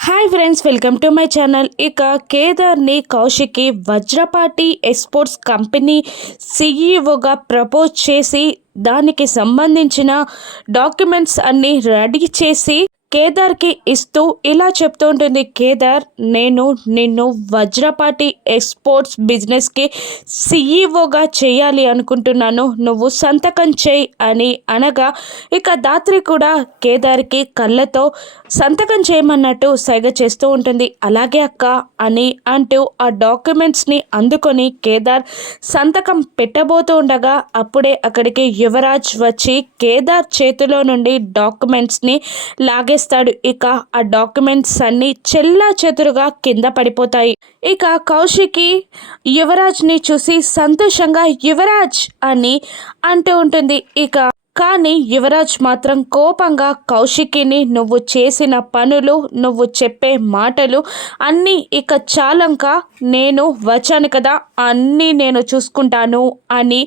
Hi friends welcome to my channel. ఇక కేదార్ని Kaushiki Vajrapati exports company సిఈఓగా ప్రపోజ్ చేసి దానికి సంబంధించిన డాక్యుమెంట్స్ అన్నీ రెడీ చేసి కేదార్కి ఇస్తూ ఇలా చెప్తూ ఉంటుంది కేదార్ నేను నిన్ను వజ్రపాటి ఎక్స్పోర్ట్స్ బిజినెస్కి సిఈఓగా చేయాలి అనుకుంటున్నాను. నువ్వు సంతకం చేయి అని అనగా ఇక దాత్రి కూడా కేదార్కి కళ్ళతో సంతకం చేయమన్నట్టు సైగ చేస్తూ ఉంటుంది. అలాగే అక్క అని అంటూ ఆ డాక్యుమెంట్స్ని అందుకొని కేదార్ సంతకం పెట్టబోతూ ఉండగా అప్పుడే అక్కడికి యువరాజ్ వచ్చి కేదార్ చేతిలో నుండి డాక్యుమెంట్స్ని లాగే చేస్తాడు. ఇక ఆ డాక్యుమెంట్స్ అన్ని చెల్లా చెదురుగా కింద పడిపోతాయి. ఇక కౌశికి యువరాజ్ని చూసి సంతోషంగా యువరాజ్ అని అంటూ ఉంటుంది. ఇక కానీ యువరాజ్ మాత్రం కోపంగా కౌశికిని నువ్వు చేసిన పనులు నువ్వు చెప్పే మాటలు అన్నీ ఇక చాలంక నేను వచ్చాను కదా అన్నీ నేను చూసుకుంటాను అని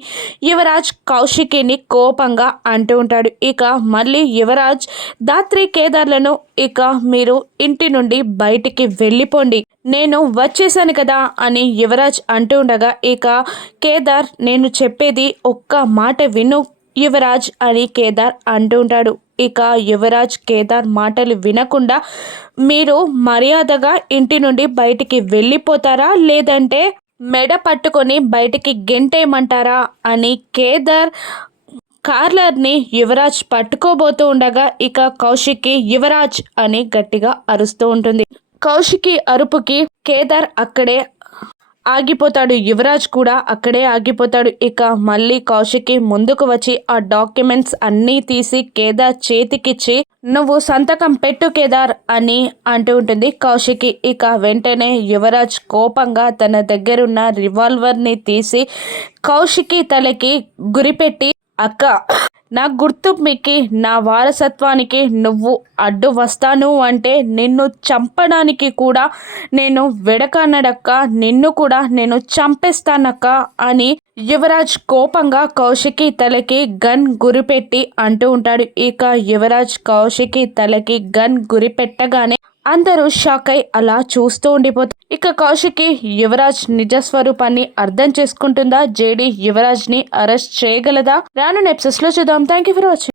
యువరాజ్ కౌశికిని కోపంగా అంటూ ఉంటాడు. ఇక మళ్ళీ యువరాజ్ దాత్రి కేదార్లను ఇక మీరు ఇంటి నుండి బయటికి వెళ్ళిపోండి నేను వచ్చేసాను కదా అని యువరాజ్ అంటూ ఉండగా ఇక కేదార్ నేను చెప్పేది ఒక్క మాట విను యువరాజ్ అని కేదార్ అంటుంటాడు ఇక యువరాజ్ కేదార్ మాటలు వినకుండా మీరు మర్యాదగా ఇంటి నుండి బయటికి వెళ్ళిపోతారా? లేదంటే మెడ పట్టుకొని బయటికి గెంటేయమంటారా? అని కేదార్ కార్లర్ని యువరాజ్ పట్టుకోబోతూ ఉండగా ఇక కౌశిక్కి యువరాజ్ అని గట్టిగా అరుస్తూ ఉంటుంది. కౌశికి అరుపుకి కేదార్ అక్కడే ఆగిపోతాడు యువరాజ్ కూడా అక్కడే ఆగిపోతాడు. ఇక మళ్ళీ కౌశికి ముందుకు వచ్చి ఆ డాక్యుమెంట్స్ అన్నీ తీసి కేదార్ చేతికిచ్చి నువ్వు సంతకం పెట్టు కేదార్ అని అంటూ ఉంటుంది కౌశికి ఇక వెంటనే యువరాజ్ కోపంగా తన దగ్గరున్న రివాల్వర్ని తీసి కౌశికి తలకి గురిపెట్టి అక్క నా గుర్తుమికి నా వారసత్వానికి నువ్వు అడ్డు వస్తాను అంటే నిన్ను చంపడానికి కూడా నేను వెడకనడక్క నిన్ను కూడా నేను చంపేస్తానక్క అని యువరాజ్ కోపంగా కౌశికి తలకి గన్ గురిపెట్టి అంటూ ఉంటాడు. ఇక యువరాజ్ కౌశికి తలకి గన్ గురిపెట్టగానే అందరూ షాక్ అయి అలా చూస్తూ ఉండిపోతారు. ఇక కౌశికి యువరాజ్ నిజస్వరూపాన్ని అర్థం చేసుకుంటుందా? జేడీ యువరాజ్ని అరెస్ట్ చేయగలదా? రానున్న నెప్సెస్లో చూద్దాం. Thank you for watching